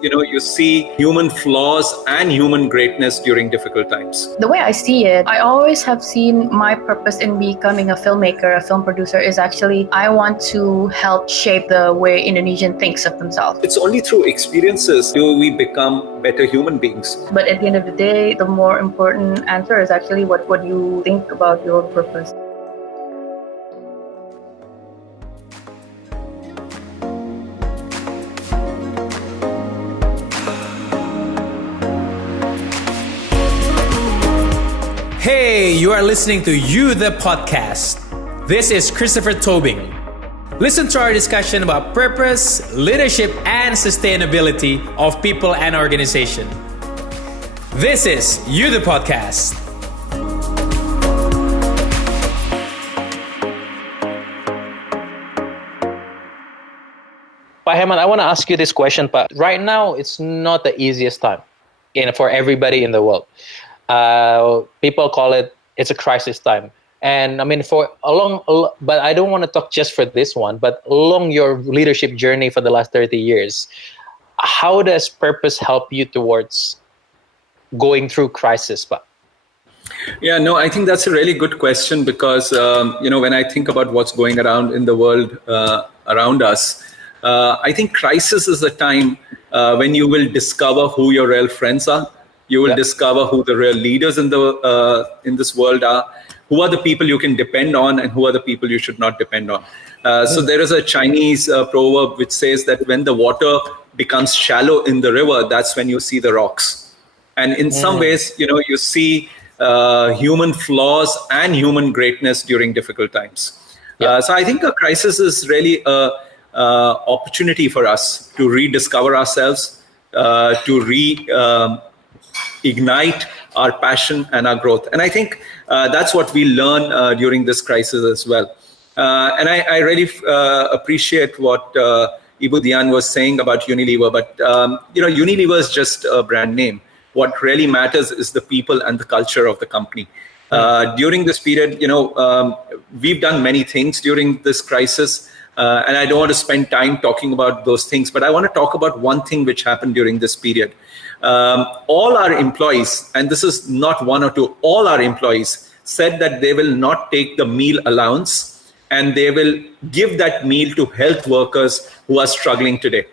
you see human flaws and human greatness during difficult times. The way I see it, I always have seen my purpose in becoming a filmmaker, a film producer, is actually I want to help shape the way Indonesian thinks of themselves. It's only through experiences do we become better human beings. But at the end of the day, the more important answer is actually what you think about your purpose. Hey, you are listening to You the Podcast. This is Christopher Tobing. Listen to our discussion about purpose, leadership, and sustainability of people and organization. This is You the Podcast. Pak Hemant, I want to ask you this question, Pak. Right now, it's not the easiest time for everybody in the world. People call it's a crisis time. And I mean, but I don't want to talk just for this one, but along your leadership journey for the last 30 years, how does purpose help you towards going through crisis, Pak? Yeah, no, I think that's a really good question because, when I think about what's going around in the world around us, I think crisis is a time when you will discover who your real friends are. You will discover who the real leaders in this world are, who are the people you can depend on, and who are the people you should not depend on. So there is a Chinese proverb which says that when the water becomes shallow in the river, that's when you see the rocks. And in some ways, you see human flaws and human greatness during difficult times. So I think a crisis is really an opportunity for us to rediscover ourselves, to ignite our passion and our growth. And I think that's what we learn during this crisis as well. And I really appreciate what Ibu Dian was saying about Unilever. But, Unilever is just a brand name. What really matters is the people and the culture of the company. During this period, we've done many things during this crisis. And I don't want to spend time talking about those things, but I want to talk about one thing which happened during this period. All our employees, and this is not one or two, all our employees said that they will not take the meal allowance and they will give that meal to health workers who are struggling today.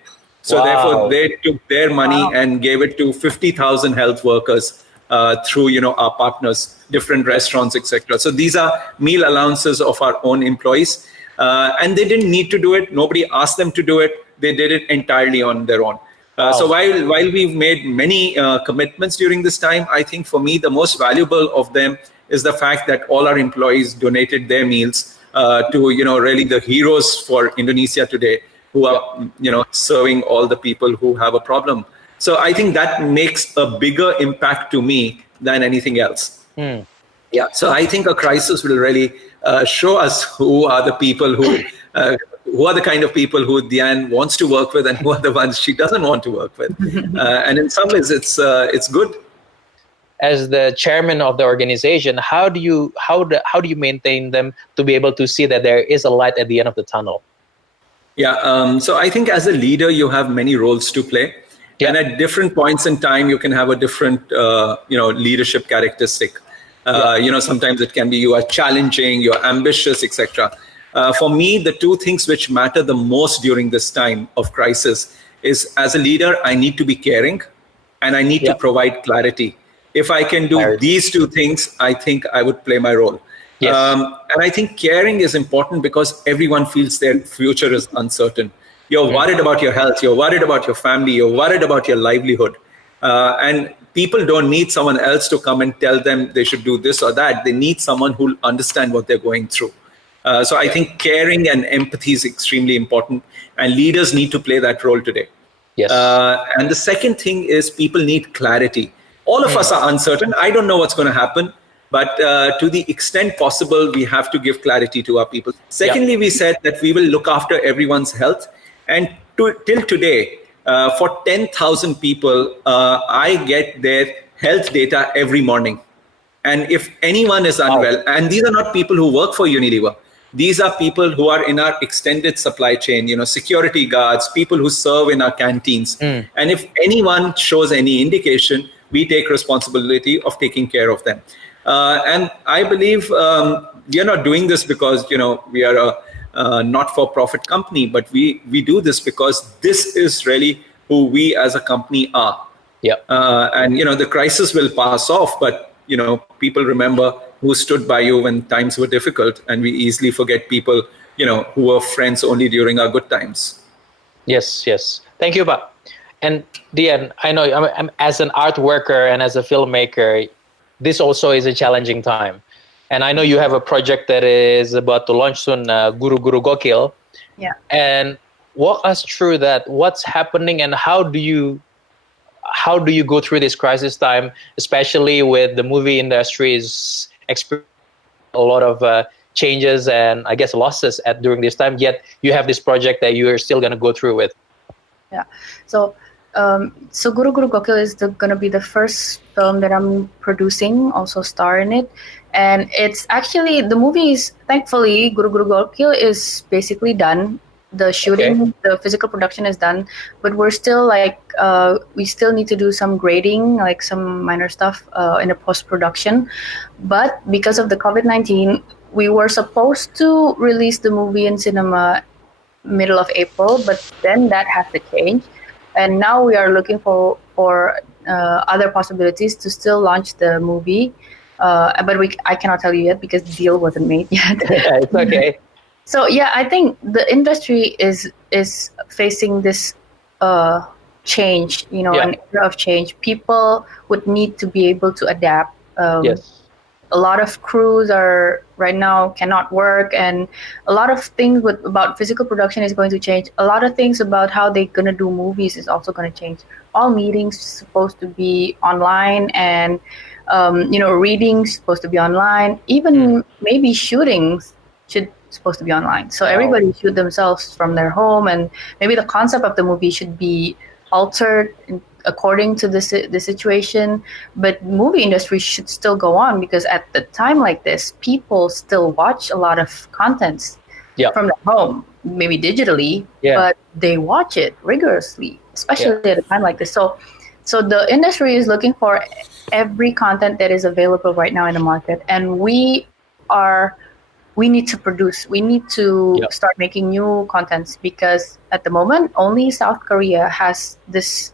So therefore, they took their money and gave it to 50,000 health workers through our partners, different restaurants, etc. So these are meal allowances of our own employees. And they didn't need to do it. Nobody asked them to do it. They did it entirely on their own. So while we've made many commitments during this time, I think for me, the most valuable of them is the fact that all our employees donated their meals to, really the heroes for Indonesia today who are, serving all the people who have a problem. So I think that makes a bigger impact to me than anything else. Yeah. So I think a crisis will really show us who are the people who are the kind of people who Dian wants to work with and who are the ones she doesn't want to work with. And in some ways, it's good. As the chairman of the organization, how do you maintain them to be able to see that there is a light at the end of the tunnel? Yeah. So I think as a leader, you have many roles to play. Yeah. And at different points in time, you can have a different, leadership characteristic. Sometimes it can be you are challenging, you're ambitious, etc. For me, the two things which matter the most during this time of crisis is, as a leader, I need to be caring and I need to provide clarity. If I can do these two things, I think I would play my role. Yes. And I think caring is important because everyone feels their future is uncertain. You're worried about your health, you're worried about your family, you're worried about your livelihood. And people don't need someone else to come and tell them they should do this or that. They need someone who will understand what they're going through. So I think caring and empathy is extremely important, and leaders need to play that role today. Yes. And the second thing is people need clarity. All of us are uncertain. I don't know what's going to happen, but to the extent possible, we have to give clarity to our people. Secondly, we said that we will look after everyone's health. And till today, for 10,000 people, I get their health data every morning. And if anyone is unwell, and these are not people who work for Unilever, these are people who are in our extended supply chain, security guards, people who serve in our canteens. And if anyone shows any indication, we take responsibility of taking care of them. And I believe we are not doing this because, we are a not-for-profit company, but we do this because this is really who we as a company are. Yeah. And, the crisis will pass off, but, people remember who stood by you when times were difficult, and we easily forget people, who were friends only during our good times. Yes. Thank you, Pak. And Dian, I know I'm as an art worker and as a filmmaker, this also is a challenging time. And I know you have a project that is about to launch soon, Guru Guru Gokil. Yeah. And walk us through that. What's happening, and how do you go through this crisis time, especially with the movie industry's experiencing a lot of changes and I guess losses during this time, yet you have this project that you're still going to go through with. Yeah. So Guru Guru Gokil is going to be the first film that I'm producing, also star in it. And it's actually, the movie is, thankfully, Guru Guru Gokil is basically done. The shooting, the physical production is done, but we're still we still need to do some grading, like some minor stuff in the post-production. But because of the COVID-19, we were supposed to release the movie in cinema middle of April, but then that has to change. And now we are looking for other possibilities to still launch the movie. But I cannot tell you yet because the deal wasn't made yet. It's okay. So yeah, I think the industry is facing this change, an era of change. People would need to be able to adapt. Yes. A lot of crews are right now cannot work, and a lot of things about physical production is going to change. A lot of things about how they're going to do movies is also going to change. All meetings supposed to be online, and readings supposed to be online. Even maybe shootings supposed to be online. So everybody shoot themselves from their home, and maybe the concept of the movie should be altered according to the situation. But movie industry should still go on, because at the time like this, people still watch a lot of contents from their home, maybe digitally, but they watch it rigorously, especially at a time like this. So the industry is looking for every content that is available right now in the market, and we need to produce. We need to start making new contents, because at the moment, only South Korea has this,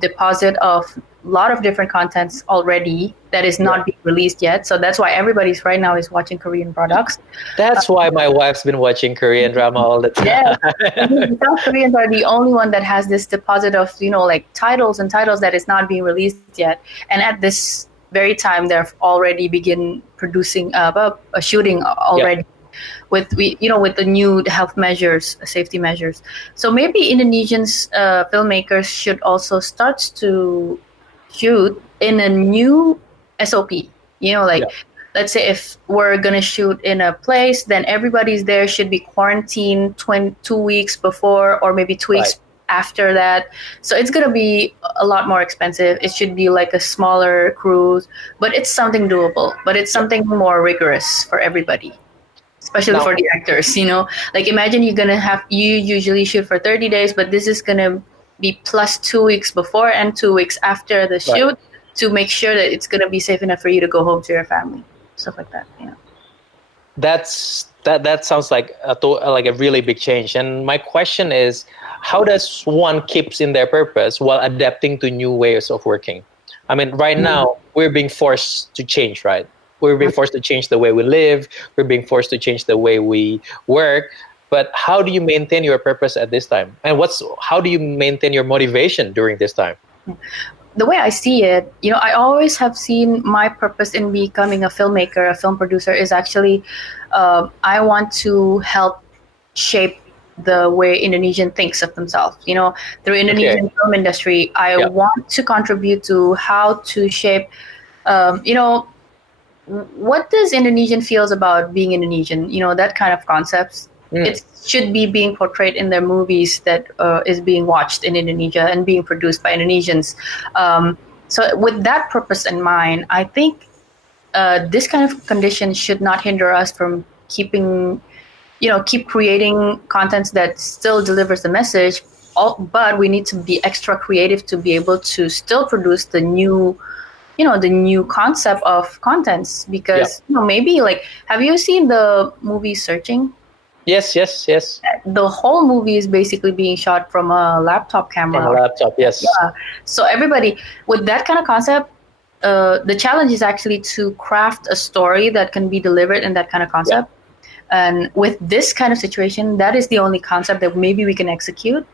deposit of a lot of different contents already that is not being released yet. So that's why everybody's right now is watching Korean products. That's why my wife's been watching Korean drama all the time. Yeah, the South Koreans are the only one that has this deposit of, titles that is not being released yet. And at this very time, they've already begin producing a shooting already with the new health measures, safety measures. So maybe Indonesians filmmakers should also start to shoot in a new SOP. Let's say if we're gonna shoot in a place, then everybody's there should be quarantined 2 weeks before, or maybe 2 weeks after that. So it's going to be a lot more expensive. It should be like a smaller cruise, but it's something doable, but it's something more rigorous for everybody, especially for the actors. Like imagine you usually shoot for 30 days, but this is going to be plus 2 weeks before and 2 weeks after the shoot to make sure that it's going to be safe enough for you to go home to your family, stuff like that. That sounds like a really big change. And my question is, how does one keeps in their purpose while adapting to new ways of working? I mean, right now we're being forced to change, right? We're being forced to change the way we live. We're being forced to change the way we work. But how do you maintain your purpose at this time? And how do you maintain your motivation during this time? The way I see it, I always have seen my purpose in becoming a filmmaker, a film producer, is actually I want to help shape the way Indonesian thinks of themselves. Through Indonesian film industry, I want to contribute to how to shape, what does Indonesian feels about being Indonesian, that kind of concepts. It should be being portrayed in their movies that is being watched in Indonesia and being produced by Indonesians. So with that purpose in mind, I think this kind of condition should not hinder us from keeping, keep creating contents that still delivers the message. But we need to be extra creative to be able to still produce the new concept of contents, because maybe like, have you seen the movie Searching? Yes. The whole movie is basically being shot from a laptop camera. From a laptop, yes. Yeah. So everybody with that kind of concept, the challenge is actually to craft a story that can be delivered in that kind of concept. And with this kind of situation, that is the only concept that maybe we can execute.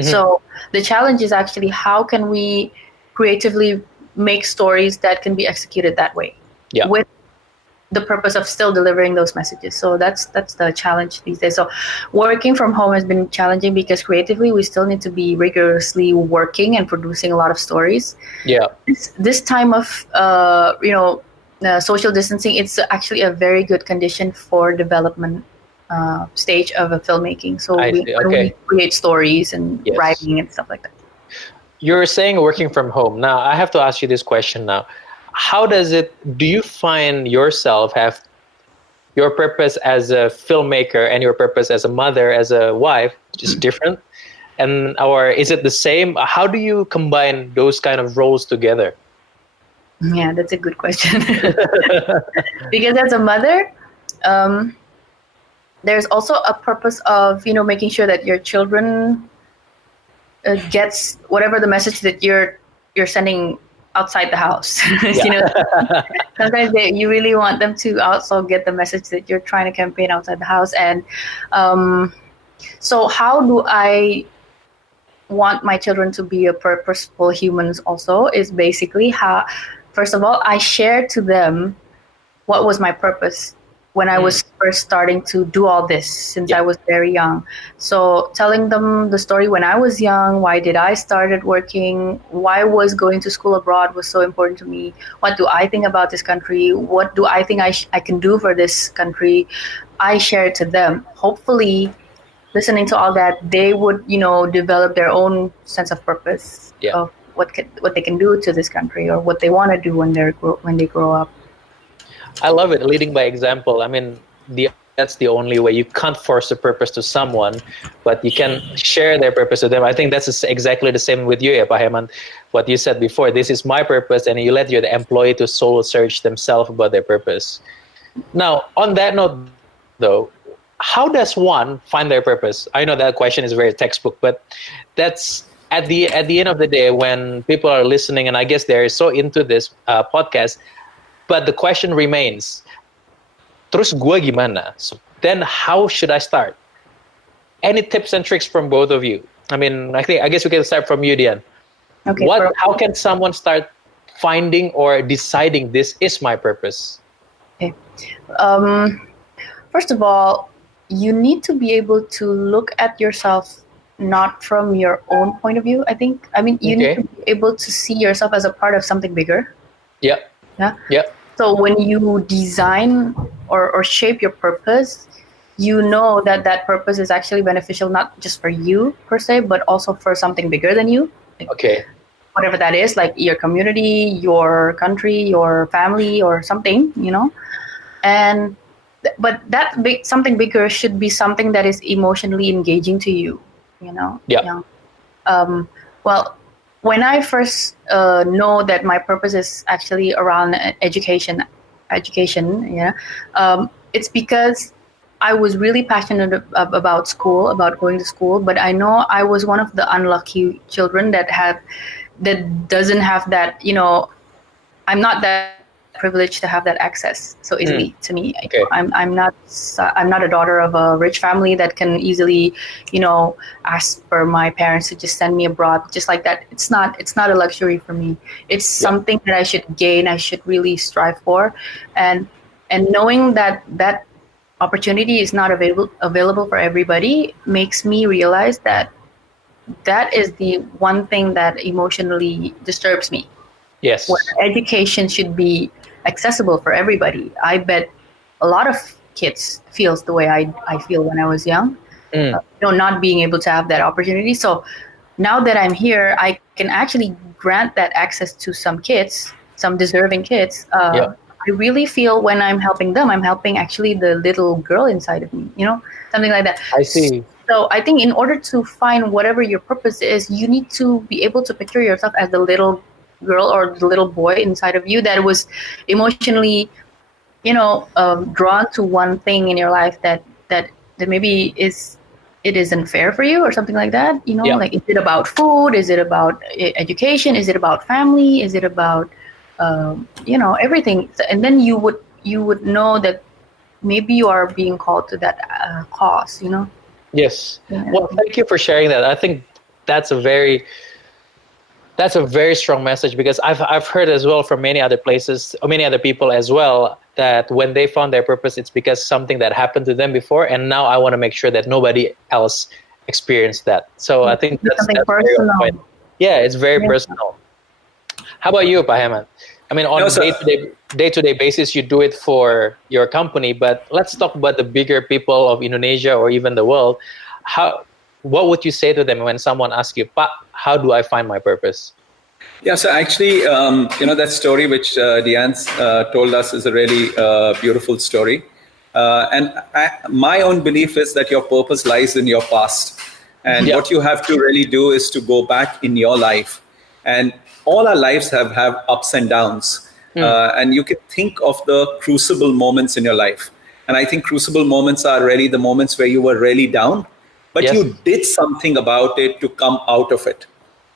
So the challenge is actually, how can we creatively make stories that can be executed that way, with the purpose of still delivering those messages. So that's the challenge these days. So working from home has been challenging because creatively we still need to be rigorously working and producing a lot of stories. This time of social distancing, it's actually a very good condition for development stage of a filmmaking. So we create stories and writing and stuff like that. You're saying working from home. Now, I have to ask you this question now. How do you find yourself have your purpose as a filmmaker and your purpose as a mother, as a wife, just different? Or is it the same? How do you combine those kind of roles together? Yeah, that's a good question. Because as a mother, there's also a purpose of, making sure that your children gets whatever the message that you're sending outside the house. Sometimes you really want them to also get the message that you're trying to campaign outside the house. And so how do I want my children to be a purposeful humans also is basically how, first of all, I share to them what was my purpose when I was first starting to do all this, since I was very young. So telling them the story when I was young, why did I started working, why was going to school abroad was so important to me, what do I think about this country, what do I think I can do for this country, I share it to them. Hopefully, listening to all that, they would, develop their own sense of purpose of what they can do to this country, or what they want to do when they grow up. I love it, leading by example. I mean, that's the only way. You can't force a purpose to someone, but you can share their purpose with them. I think that's exactly the same with you, Pak Hemant. What you said before, this is my purpose, and you let your employee to soul search themselves about their purpose. Now, on that note, though, how does one find their purpose? I know that question is very textbook, but that's at the end of the day, when people are listening, and I guess they're so into this podcast, but the question remains, terus gua gimana? So then how should I start? Any tips and tricks from both of you? I mean, I guess we can start from you, Dian. Okay. How can someone start finding or deciding this is my purpose? Okay. First of all, you need to be able to look at yourself not from your own point of view, I think. I mean, you need to be able to see yourself as a part of something bigger. Yeah. So when you design or shape your purpose, you know that purpose is actually beneficial, not just for you per se, but also for something bigger than you. Like, whatever that is, like your community, your country, your family, or something, but that something bigger should be something that is emotionally engaging to you, Well, when I first know that my purpose is actually around education, it's because I was really passionate about school, about going to school, but I know I was one of the unlucky children that doesn't have that, I'm not that privileged to have that access so easily to me. I'm not a daughter of a rich family that can easily, ask for my parents to just send me abroad just like that. It's not a luxury for me. It's something that I should gain. I should really strive for, and knowing that opportunity is not available for everybody makes me realize that is the one thing that emotionally disturbs me. Yes. Where education should be accessible for everybody. I bet a lot of kids feels the way I feel when I was young, not being able to have that opportunity. So now that I'm here, I can actually grant that access to some kids, some deserving kids. I really feel when I'm helping them, I'm helping actually the little girl inside of me, something like that. I see. So I think in order to find whatever your purpose is, you need to be able to picture yourself as the little girl or the little boy inside of you that was emotionally, drawn to one thing in your life that maybe it isn't fair for you or something like that. Yeah. Like, is it about food? Is it about education? Is it about family? Is it about everything? And then you would know that maybe you are being called to that cause. Yes. Yeah. Well, thank you for sharing that. I think that's a very strong message, because I've heard as well from many other places, or many other people as well, that when they found their purpose, it's because something that happened to them before, and now I want to make sure that nobody else experienced that. So I think that's something very on personal. point. Yeah, it's very personal. How about you, Paheman? I mean, on No, a sir. day-to-day basis, you do it for your company, but let's talk about the bigger people of Indonesia or even the world. What would you say to them when someone asks you, "Pa, how do I find my purpose?" Yeah, so actually, that story which Dian told us is a really beautiful story. And my own belief is that your purpose lies in your past. And Yeah. what you have to really do is to go back in your life. And all our lives have ups and downs. And you can think of the crucible moments in your life. And I think crucible moments are really the moments where you were really down, but Yes. you did something about it to come out of it.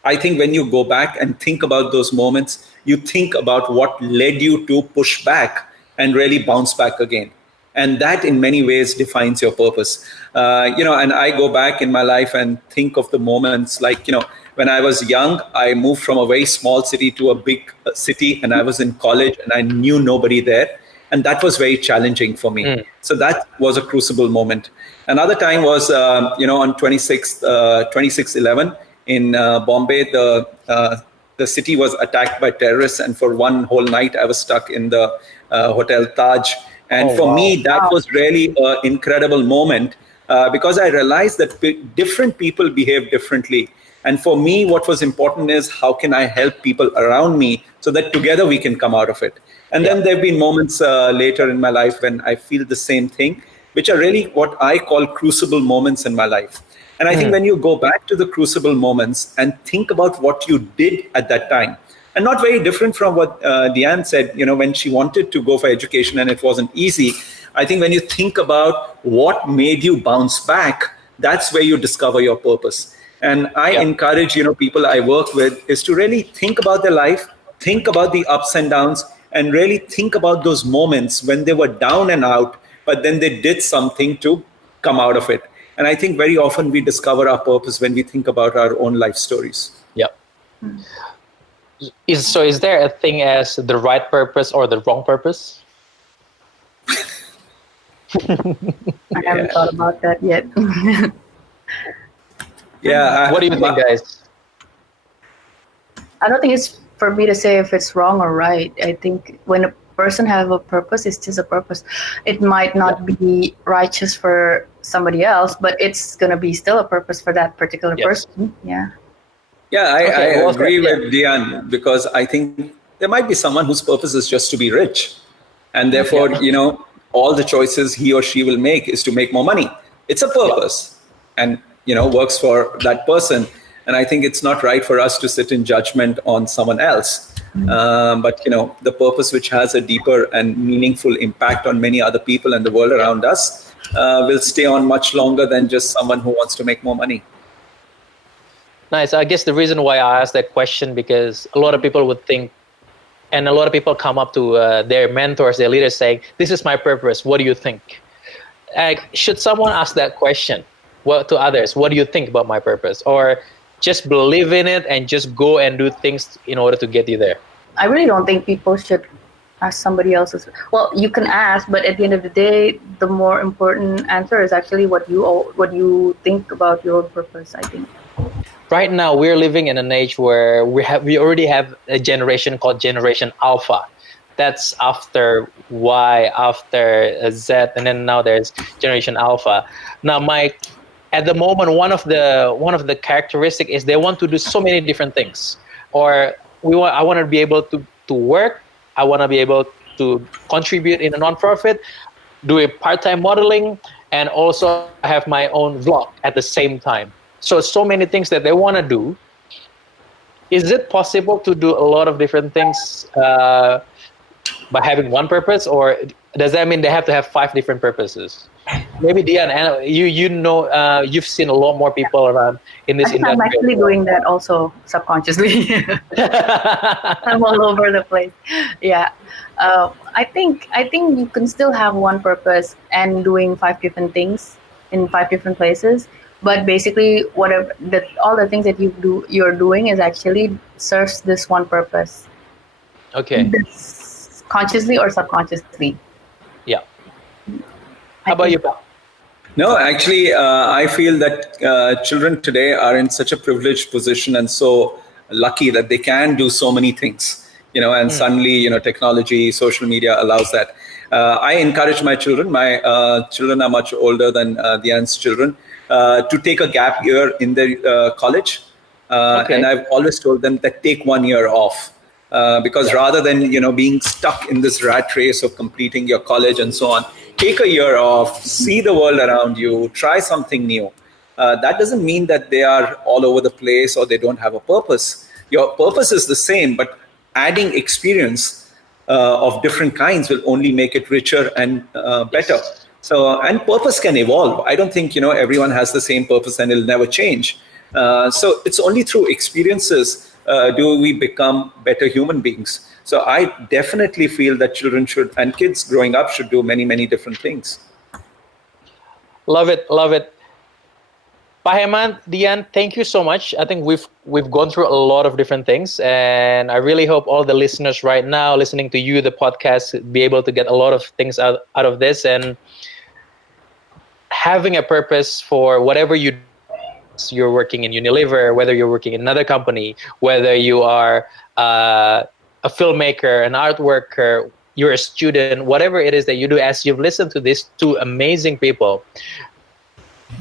I think when you go back and think about those moments, you think about what led you to push back and really bounce back again. And that in many ways defines your purpose. And I go back in my life and think of the moments like, when I was young, I moved from a very small city to a big city, and I was in college and I knew nobody there. And that was very challenging for me. So that was a crucible moment. Another time was, on 26/11 in Bombay, the city was attacked by terrorists, and for one whole night I was stuck in the Hotel Taj. And for me, that was really an incredible moment because I realized that different people behave differently. And for me, what was important is how can I help people around me so that together we can come out of it. And then there have been moments later in my life when I feel the same thing, which are really what I call crucible moments in my life. And I think when you go back to the crucible moments and think about what you did at that time, and not very different from what Dian said, when she wanted to go for education and it wasn't easy. I think when you think about what made you bounce back, that's where you discover your purpose. And I encourage, people I work with is to really think about their life, think about the ups and downs, and really think about those moments when they were down and out, but then they did something to come out of it. And I think very often we discover our purpose when we think about our own life stories. Yeah. Is there a thing as the right purpose or the wrong purpose? I haven't thought about that yet. Yeah. What do you think, guys? I don't think it's for me to say if it's wrong or right. I think when a person has a purpose, it's just a purpose. It might not be righteous for somebody else, but it's going to be still a purpose for that particular person. Yeah. Yeah, Okay, I agree with Dian, because I think there might be someone whose purpose is just to be rich. And therefore, all the choices he or she will make is to make more money. It's a purpose and, works for that person. And I think it's not right for us to sit in judgment on someone else. But, the purpose which has a deeper and meaningful impact on many other people and the world around us will stay on much longer than just someone who wants to make more money. Nice. I guess the reason why I asked that question, because a lot of people would think, and a lot of people come up to their mentors, their leaders saying, this is my purpose. What do you think? Should someone ask that question to others? What do you think about my purpose? Or just believe in it and just go and do things in order to get you there? I really don't think people should ask somebody else's. Well, you can ask, but at the end of the day, the more important answer is actually what you think about your purpose, I think. Right now, we're living in an age where we already have a generation called Generation Alpha. That's after Y, after Z, and then now there's Generation Alpha. Now, at the moment, one of the characteristics is they want to do so many different things. Or I want to be able to work. I want to be able to contribute in a non-profit, do a part-time modeling, and also have my own vlog at the same time. So many things that they want to do. Is it possible to do a lot of different things by having one purpose, or does that mean they have to have 5 different purposes? Maybe Dian, and you know, you've seen a lot more people around in this industry. I'm actually doing that also subconsciously. I'm all over the place. Yeah, I think you can still have one purpose and doing 5 different things in 5 different places. But basically, all the things that you're doing is actually serves this one purpose. Okay. Consciously or subconsciously. Yeah. How about you, Pal? No, actually, I feel that children today are in such a privileged position and so lucky that they can do so many things, and suddenly, technology, social media allows that. I encourage my children. My children are much older than Dian's children, to take a gap year in their college. And I've always told them that take 1 year off. Because rather than being stuck in this rat race of completing your college and so on, take a year off, see the world around you, try something new. That doesn't mean that they are all over the place or they don't have a purpose. Your purpose is the same, but adding experience of different kinds will only make it richer and better. So, and purpose can evolve. I don't think everyone has the same purpose and it'll never change. So it's only through experiences do we become better human beings. So I definitely feel that children should, and kids growing up should do many, many different things. Love it. Pak Hemant, Dian, thank you so much. I think we've gone through a lot of different things, and I really hope all the listeners right now listening to you, the podcast, be able to get a lot of things out of this, and having a purpose for whatever you're working in Unilever, whether you're working in another company, whether you are a filmmaker, an art worker, you're a student, whatever it is that you do, as you've listened to these 2 amazing people,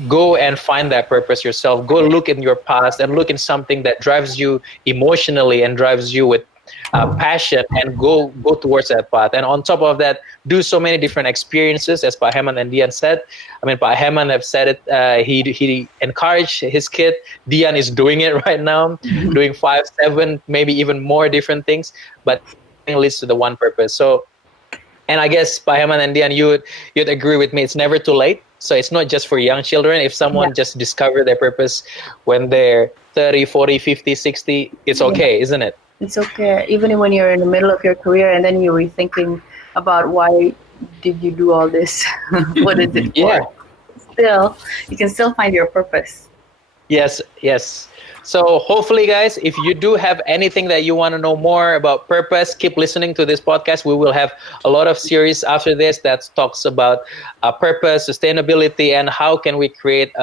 go and find that purpose yourself. Go look in your past and look in something that drives you emotionally and drives you with passion, and go towards that path. And on top of that, do so many different experiences, as Pak Hemant and Dian said. I mean, Pak Hemant have said it. He encouraged his kid. Dian is doing it right now, doing 5, 7, maybe even more different things. But it leads to the one purpose. So, and I guess Pak Hemant and Dian, you'd agree with me. It's never too late. So it's not just for young children. If someone just discovered their purpose when they're 30, 40, 50, 60, it's okay, isn't it? It's okay. Even when you're in the middle of your career and then you're rethinking about why did you do all this? What is it for? Still, you can still find your purpose. Yes. So hopefully, guys, if you do have anything that you want to know more about purpose, keep listening to this podcast. We will have a lot of series after this that talks about purpose, sustainability, and how can we create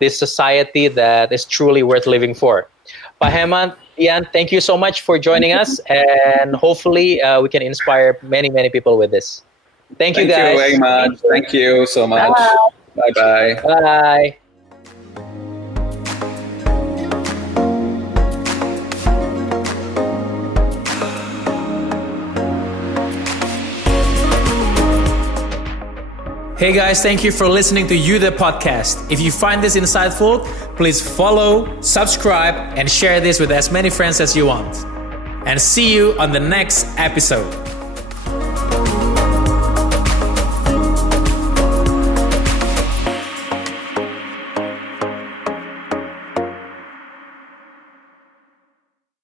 this society that is truly worth living for. Pak Hemant, Dian, thank you so much for joining us, and hopefully we can inspire many, many people with this. Thank you, guys. Thank you very much. Thank you so much. Bye-bye. Bye. Hey guys, thank you for listening to You The Podcast. If you find this insightful, please follow, subscribe, and share this with as many friends as you want. And see you on the next episode.